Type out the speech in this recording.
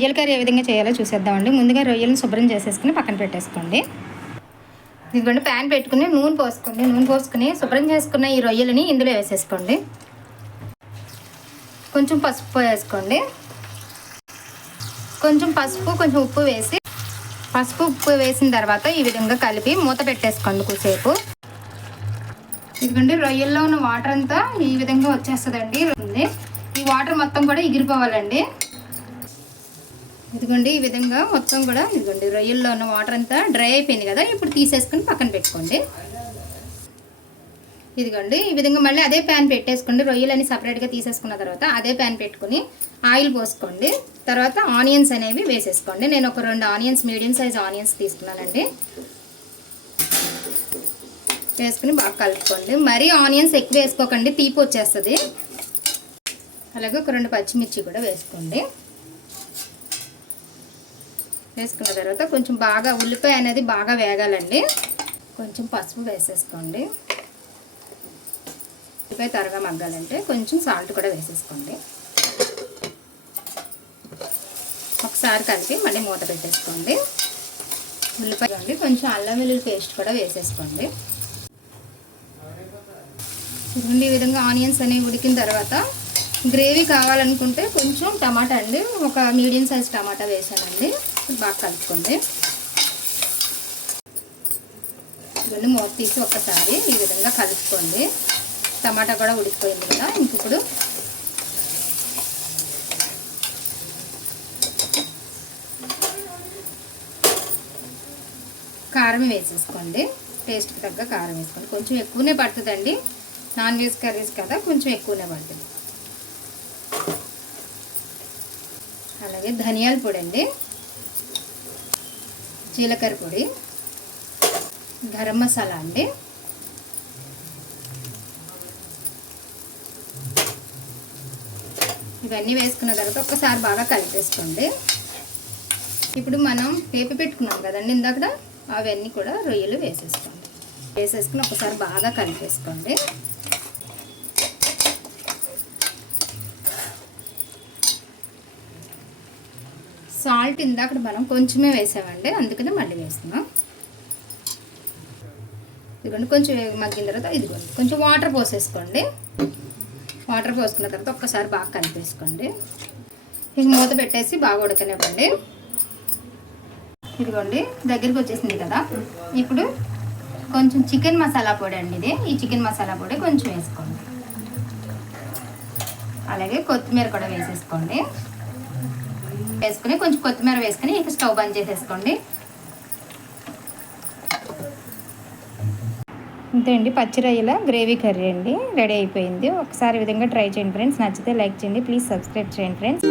రొయ్యల కర్రీ ఏ విధంగా చేయాలో చూసేద్దామండి. ముందుగా రొయ్యలను శుభ్రం చేసేసుకుని పక్కన పెట్టేసుకోండి. ఇదిగోండి ప్యాన్ పెట్టుకుని నూనె పోసుకుని శుభ్రం చేసుకున్న ఈ రొయ్యలని ఇందులో వేసేసుకోండి. కొంచెం పసుపు వేసుకోండి. కొంచెం పసుపు కొంచెం ఉప్పు వేసి ఉప్పు వేసిన తర్వాత ఈ విధంగా కలిపి మూత పెట్టేసుకోండి కొద్దిసేపు. ఇదిగోండి రొయ్యల్లో ఉన్న వాటర్ అంతా ఈ విధంగా వచ్చేస్తుందండి. ఈ వాటర్ మొత్తం కూడా ఎగిరిపోవాలండి. ఇదిగోండి ఈ విధంగా మొత్తం కూడా ఇదిగోండి రొయ్యల్లో ఉన్న వాటర్ అంతా డ్రై అయిపోయింది కదా. ఇప్పుడు తీసేసుకుని పక్కన పెట్టుకోండి. ఇదిగోండి ఈ విధంగా మళ్ళీ అదే ప్యాన్ పెట్టేసుకోండి. రొయ్యలని సపరేట్గా తీసేసుకున్న తర్వాత అదే ప్యాన్ పెట్టుకుని ఆయిల్ పోసుకోండి. తర్వాత ఆనియన్స్ అనేవి వేసేసుకోండి. నేను ఒక 2 ఆనియన్స్ మీడియం సైజ్ ఆనియన్స్ తీసుకున్నానండి. వేసుకుని బాగా కలుపుకోండి. మరీ ఆనియన్స్ ఎక్కువ వేసుకోకండి, తీపి వచ్చేస్తుంది. అలాగే ఒక 2 పచ్చిమిర్చి కూడా వేసుకోండి. వేసుకున్న తర్వాత కొంచెం బాగా ఉల్లిపాయ అనేది బాగా వేగాలండి. కొంచెం పసుపు వేసేసుకోండి. ఉల్లిపాయ త్వరగా మగ్గాలంటే కొంచెం సాల్ట్ కూడా వేసేసుకోండి. ఒకసారి కలిపి మళ్ళీ మూత పెట్టేసుకోండి. ఉల్లిపాయ అండి కొంచెం అల్లం వెల్లుల్లి పేస్ట్ కూడా వేసేసుకోండి. ఈ విధంగా ఆనియన్స్ అనేవి ఉడికిన తర్వాత గ్రేవీ కావాలనుకుంటే కొంచెం టమాటా అండి, ఒక మీడియం సైజ్ టమాటా వేసానండి. బాగా కలుపుకోండి. ఇవన్నీ మూత తీసి ఒక్కసారి ఈ విధంగా కలుపుకోండి. టమాటా కూడా ఉడికిపోయింది కదా. ఇప్పుడు కారం వేసేసుకోండి. టేస్ట్కి తగ్గ కారం వేసుకోండి. కొంచెం ఎక్కువనే పడుతుందండి, నాన్ వెజ్ కర్రీస్ కదా, కొంచెం ఎక్కువనే పడుతుంది. అలాగే ధనియాల పొడి అండి, జీలకర్ర పొడి, గరం మసాలా అండి, ఇవన్నీ వేసుకున్న తర్వాత ఒక్కసారి బాగా కలిపేసుకోండి. ఇప్పుడు మనం వేపి పెట్టుకున్నాం కదండి ఇందాక, అవన్నీ కూడా రొయ్యలు వేసేసుకోండి. వేసేసుకుని ఒకసారి బాగా కలిపేసుకోండి. సాల్ట్ ఇందాక మనం కొంచెమే వేసామండి, అందుకనే మళ్ళీ వేస్తున్నాం. ఇదిగోండి కొంచెం మగ్గిన తర్వాత ఇదిగోండి కొంచెం వాటర్ పోసేసుకోండి. వాటర్ పోసుకున్న తర్వాత ఒక్కసారి బాగా కలిపేసుకోండి. ఇక మూత పెట్టేసి బాగా ఉడకనివ్వండి. ఇదిగోండి దగ్గరికి వచ్చేసింది కదా. ఇప్పుడు కొంచెం చికెన్ మసాలా పొడి అండి ఇది. ఈ చికెన్ మసాలా పొడి కొంచెం వేసుకోండి. అలాగే కొత్తిమీర కూడా వేసేసుకోండి. వేసుకుని కొంచెం కొత్తిమీర వేసుకుని ఇక స్టవ్ బంద్ చేసేసుకోండి. అంతే అండి, పచ్చి రొయ్యల గ్రేవీ కర్రీ అండి రెడీ అయిపోయింది. ఒకసారి విధంగా ట్రై చేయండి ఫ్రెండ్స్. నచ్చితే లైక్ చేయండి, ప్లీజ్ సబ్స్క్రైబ్ చేయండి ఫ్రెండ్స్.